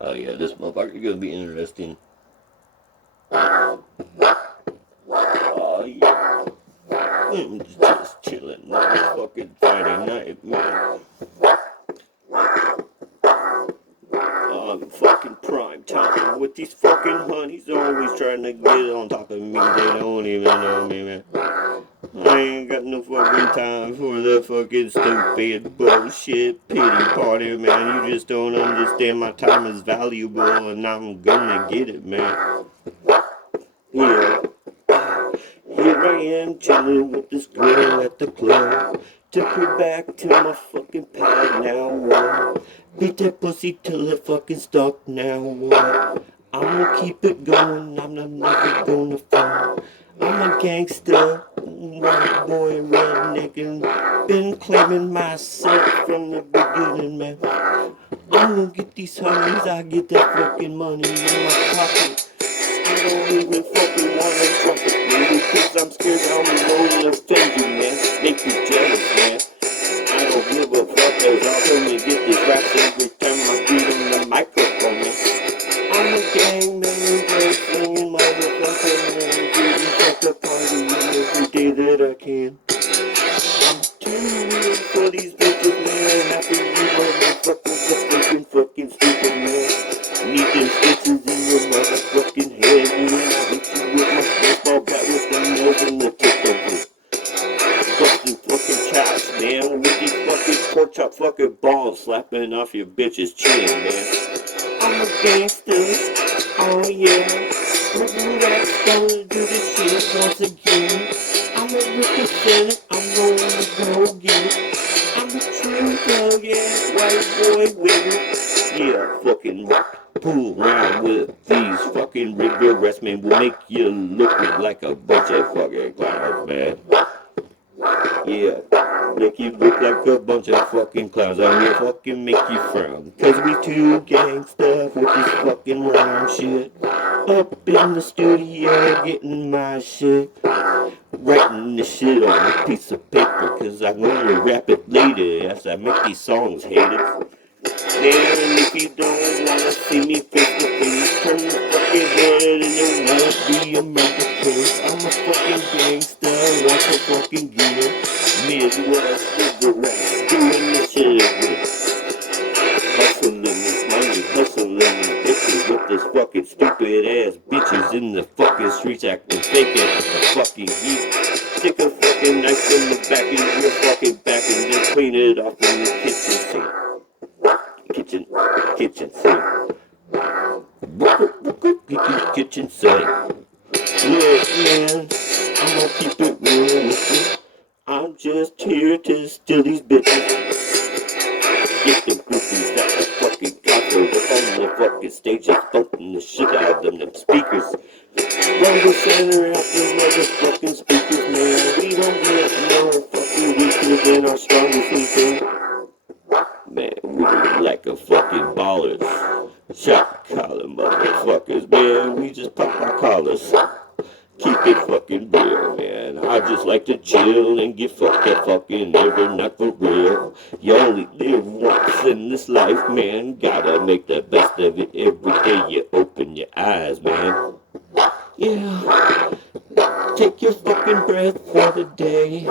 Oh yeah, this motherfucker gonna be interesting. Oh yeah. Just chilling. Nice fucking Friday night, man. On fucking prime time with these fucking honeys always trying to get on top of me. They don't even know me, man. I ain't got no fucking time for the fucking stupid bullshit pity party, man. You just don't understand my time is valuable and I'm gonna get it, man. Yeah. Here I am chilling with this girl at the club. Took her back to my fucking pad now. Beat that pussy till it fucking stuck now. I'ma keep it going, I'm never gonna fall. I'm a gangster, white boy, redneck, and been claiming myself from the beginning, man. I'm gonna get these honeys, I get that fucking money in my pocket. I don't even fucking wanna drop it, baby, cause I'm scared I'm gonna offend you, man. Make you jealous, man. I don't give a fuck, cause I'll only get these raps every time I beat on the microphone, man. I'm a gangbanger, singing motherfucker, man. Getting fucked up party every day that I can. I'm too real for these bitches, man. Happy you motherfuckers are fucking stupid, man. Need them stitches in your motherfucking head, man. I hit you with my baseball bat with the nails in the tip of it. Busting fucking chops, man. With these fucking pork chop fucking balls slapping off your bitch's chin, man. I'm a gangster, oh yeah. Rippin' rats gonna do this shit once again. I'm a representative, I'm gonna go get it. I'm a true thug ass white boy with it. Yeah, fucking fool around with these fucking rigged arrest, man. Will make you look like a bunch of fucking clowns, man. Yeah, make you look like a bunch of fucking clowns. I will fucking make you frown. Cause we too gangsta with this fucking rhyme shit. Up in the studio getting my shit. Writing this shit on a piece of paper. Cause I'm gonna rap it later as I make these songs, haters. And if you don't wanna see me face to face, turn the fucking head and it won't be a murder case. I'm a fucking gangster, want to fucking get Midwest with the rap, doing this shit with. Hustling this money, hustling these bitches with this fucking stupid ass bitches in the fucking streets acting fake at the fucking heat. Stick a fucking knife in the back of your fucking back and then clean it off in the kitchen sink. Kitchen sink. Kitchen sink. Look, man, I'm gonna keep it real with you. I'm just here to steal these bitches. Get them groupies at the fucking concert up on the fucking stages, bumping the shit out of them speakers. Run the center out the motherfucking speakers, man. We don't get no fucking weaker than our strongest weekend. Man, we like a fucking ballers. Shot collar motherfuckers, man. We just pop our collars. Keep it fucking real, man. I just like to chill and get fucked up fucking every night for real. You only live once in this life, man. Gotta make the best of it every day you open your eyes, man. Yeah. Take your fucking breath for the day.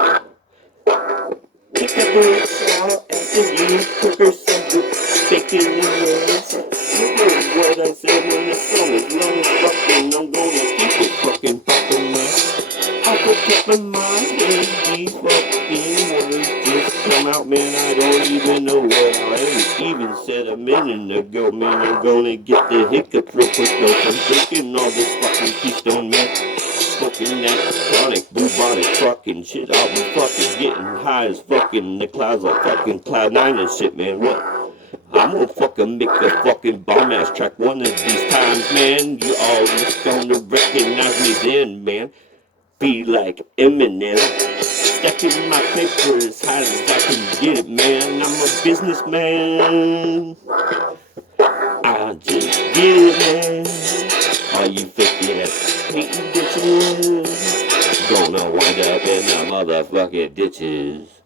Take a breath shower after you cook her some good bacon and eggs. You know what I said when the song is long as fucking. I'm gonna keep it fucking poppin', man. I protect my mind when these fucking words just come out, man. I don't even know what I even said a minute ago, man. I'm gonna get the hiccups real quick, though. I'm drinking all this fucking Keystone, man. Fucking that chronic bubonic fucking shit. I'm fucking getting high as fucking the clouds like fucking cloud nine and shit, man. What? I'm gonna fucking make a fucking bomb ass track one of these times, man. You all just gonna recognize me then, man. Be like Eminem, stacking my paper as high as I can get it, man. I'm a businessman. I just get it, man. All you fake ass hating bitches gonna wind up in the motherfucking ditches.